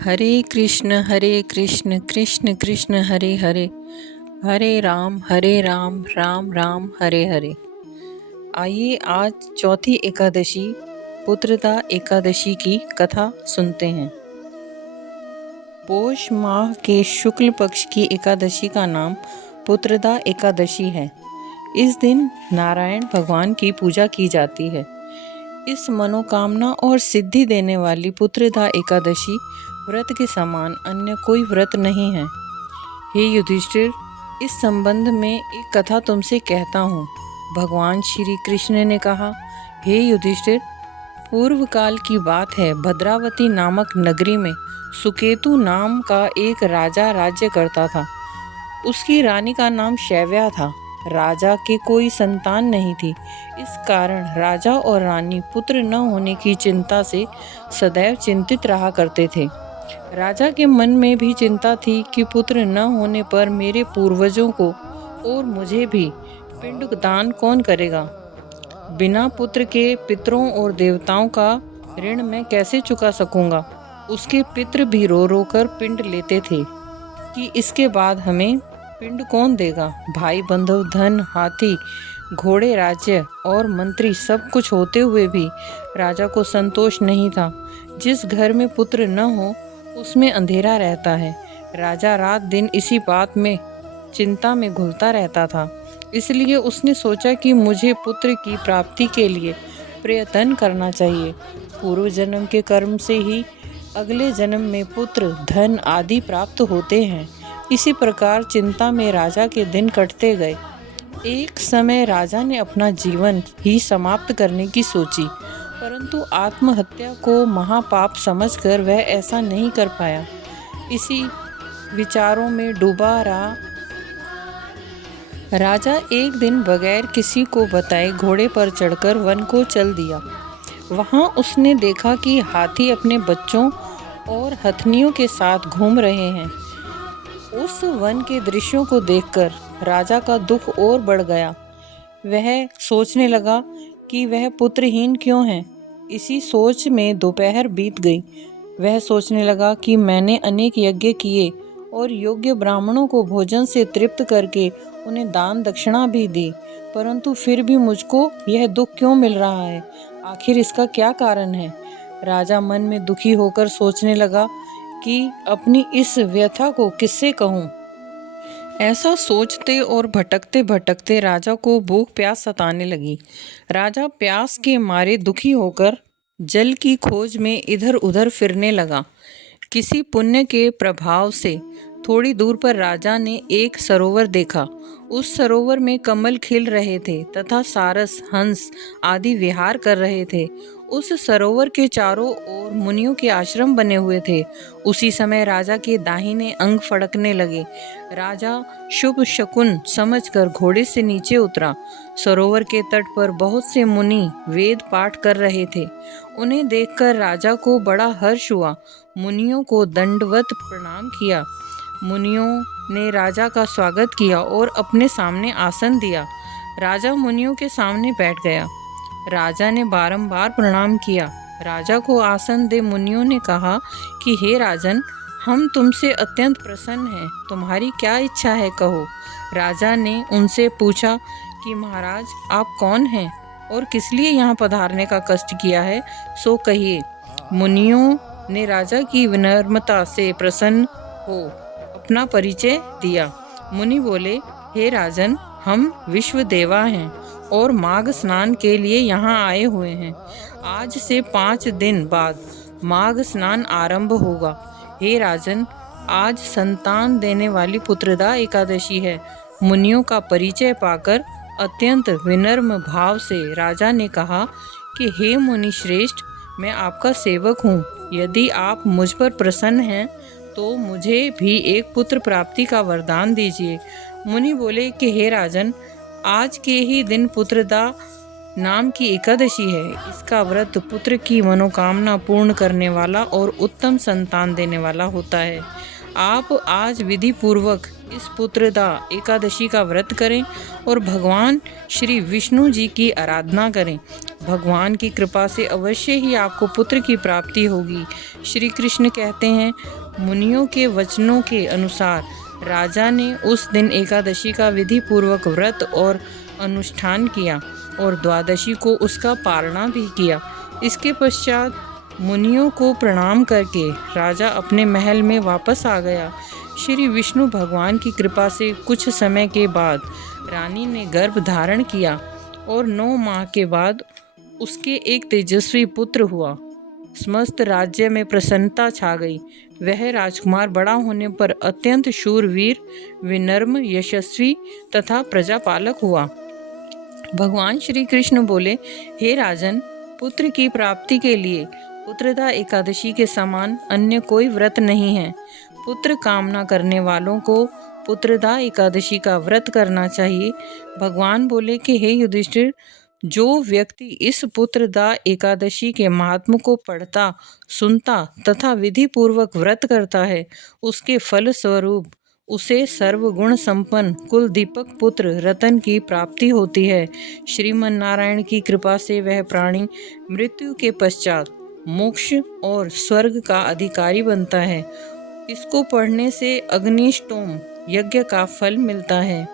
हरे कृष्ण कृष्ण कृष्ण हरे हरे, हरे राम राम राम हरे हरे। आइए आज चौथी एकादशी पुत्रदा एकादशी की कथा सुनते हैं। पौष माह के शुक्ल पक्ष की एकादशी का नाम पुत्रदा एकादशी है। इस दिन नारायण भगवान की पूजा की जाती है। इस मनोकामना और सिद्धि देने वाली पुत्रदा एकादशी व्रत के समान अन्य कोई व्रत नहीं है। हे युधिष्ठिर, इस संबंध में एक कथा तुमसे कहता हूँ। भगवान श्री कृष्ण ने कहा, हे युधिष्ठिर, पूर्व काल की बात है। भद्रावती नामक नगरी में सुकेतु नाम का एक राजा राज्य करता था। उसकी रानी का नाम शैव्या था। राजा के कोई संतान नहीं थी। इस कारण राजा और रानी पुत्र न होने की चिंता से सदैव चिंतित रहा करते थे। राजा के मन में भी चिंता थी कि पुत्र न होने पर मेरे पूर्वजों को और मुझे भी पिंड दान कौन करेगा। बिना पुत्र के पितरों और देवताओं का ऋण मैं कैसे चुका सकूंगा। उसके पितर भी रो रो कर पिंड लेते थे कि इसके बाद हमें पिंड कौन देगा। भाई बंधु, धन, हाथी, घोड़े, राज्य और मंत्री सब कुछ होते हुए भी राजा को संतोष नहीं था। जिस घर में पुत्र न हो उसमें अंधेरा रहता है। राजा रात दिन इसी बात में चिंता में घुलता रहता था। इसलिए उसने सोचा कि मुझे पुत्र की प्राप्ति के लिए प्रयत्न करना चाहिए। पूर्व जन्म के कर्म से ही अगले जन्म में पुत्र, धन आदि प्राप्त होते हैं। इसी प्रकार चिंता में राजा के दिन कटते गए। एक समय राजा ने अपना जीवन ही समाप्त करने की सोची, परंतु आत्महत्या को महापाप समझकर वह ऐसा नहीं कर पाया। इसी विचारों में डूबा रहा राजा एक दिन बगैर किसी को बताए घोड़े पर चढ़कर वन को चल दिया। वहां उसने देखा कि हाथी अपने बच्चों और हथनियों के साथ घूम रहे हैं। उस वन के दृश्यों को देखकर राजा का दुख और बढ़ गया। वह सोचने लगा कि वह पुत्रहीन क्यों है। इसी सोच में दोपहर बीत गई। वह सोचने लगा कि मैंने अनेक यज्ञ किए और योग्य ब्राह्मणों को भोजन से तृप्त करके उन्हें दान दक्षिणा भी दी, परंतु फिर भी मुझको यह दुख क्यों मिल रहा है। आखिर इसका क्या कारण है। राजा मन में दुखी होकर सोचने लगा कि अपनी इस व्यथा को किससे कहूँ। ऐसा सोचते और भटकते भटकते राजा को भूख प्यास सताने लगी। राजा प्यास के मारे दुखी होकर जल की खोज में इधर उधर फिरने लगा। किसी पुण्य के प्रभाव से थोड़ी दूर पर राजा ने एक सरोवर देखा। उस सरोवर में कमल खिल रहे थे तथा सारस, हंस आदि विहार कर रहे थे। उस सरोवर के चारों ओर मुनियों के आश्रम बने हुए थे। उसी समय राजा के दाहिने अंग फड़कने लगे। राजा शुभ शकुन समझकर घोड़े से नीचे उतरा। सरोवर के तट पर बहुत से मुनि वेद पाठ कर रहे थे। उन्हें देखकर राजा को बड़ा हर्ष हुआ। मुनियों को दंडवत प्रणाम किया। मुनियों ने राजा का स्वागत किया और अपने सामने आसन दिया। राजा मुनियों के सामने बैठ गया। राजा ने बारंबार प्रणाम किया। राजा को आसन दे मुनियों ने कहा कि हे राजन, हम तुमसे अत्यंत प्रसन्न हैं। तुम्हारी क्या इच्छा है, कहो। राजा ने उनसे पूछा कि महाराज, आप कौन हैं और किस लिए यहाँ पधारने का कष्ट किया है, सो कहिए। मुनियों ने राजा की विनम्रता से प्रसन्न हो अपना परिचय दिया। मुनि बोले, हे राजन, हम विश्वदेवा हैं और माघ स्नान के लिए यहाँ आए हुए हैं। आज से 5 दिन बाद माघ स्नान आरंभ होगा। हे राजन, आज संतान देने वाली पुत्रदा एकादशी है। मुनियों का परिचय पाकर अत्यंत विनम्र भाव से राजा ने कहा कि हे मुनि श्रेष्ठ, मैं आपका सेवक हूँ। यदि आप मुझ पर प्रसन्न हैं तो मुझे भी एक पुत्र प्राप्ति का वरदान दीजिए। मुनि बोले कि हे राजन, आज के ही दिन पुत्रदा नाम की एकादशी है। इसका व्रत पुत्र की मनोकामना पूर्ण करने वाला और उत्तम संतान देने वाला होता है। आप आज विधि पूर्वक इस पुत्रदा एकादशी का व्रत करें और भगवान श्री विष्णु जी की आराधना करें। भगवान की कृपा से अवश्य ही आपको पुत्र की प्राप्ति होगी। श्री कृष्ण कहते हैं, मुनियों के वचनों के अनुसार राजा ने उस दिन एकादशी का विधि पूर्वक व्रत और अनुष्ठान किया और द्वादशी को उसका पारणा भी किया। इसके पश्चात मुनियों को प्रणाम करके राजा अपने महल में वापस आ गया। श्री विष्णु भगवान की कृपा से कुछ समय के बाद रानी ने गर्भ धारण किया और 9 माह के बाद उसके एक तेजस्वी पुत्र हुआ। समस्त राज्य में प्रसन्नता छा गई। वह राजकुमार बड़ा होने पर अत्यंत शूरवीर, विनम्र, यशस्वी तथा प्रजापालक हुआ। भगवान श्री कृष्ण बोले, हे राजन, पुत्र की प्राप्ति के लिए पुत्रदा एकादशी के समान अन्य कोई व्रत नहीं है। पुत्र कामना करने वालों को पुत्रदा एकादशी का व्रत करना चाहिए। भगवान बोले कि हे युधिष्ठिर, जो व्यक्ति इस पुत्रदा एकादशी के महात्म को पढ़ता, सुनता तथा विधि पूर्वक व्रत करता है, उसके फल स्वरूप उसे सर्वगुण संपन्न कुल दीपक पुत्र रतन की प्राप्ति होती है। श्रीमन नारायण की कृपा से वह प्राणी मृत्यु के पश्चात मोक्ष और स्वर्ग का अधिकारी बनता है। इसको पढ़ने से अग्निष्टोम यज्ञ का फल मिलता है।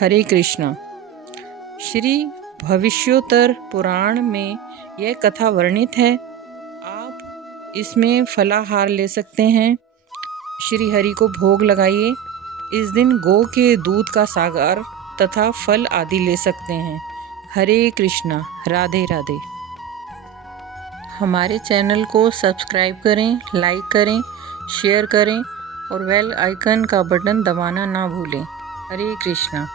हरे कृष्णा। श्री भविष्योत्तर पुराण में यह कथा वर्णित है। आप इसमें फलाहार ले सकते हैं। श्री हरि को भोग लगाइए। इस दिन गौ के दूध का सागर तथा फल आदि ले सकते हैं। हरे कृष्णा। राधे राधे। हमारे चैनल को सब्सक्राइब करें, लाइक करें, शेयर करें और बेल आइकन का बटन दबाना ना भूलें। हरे कृष्णा।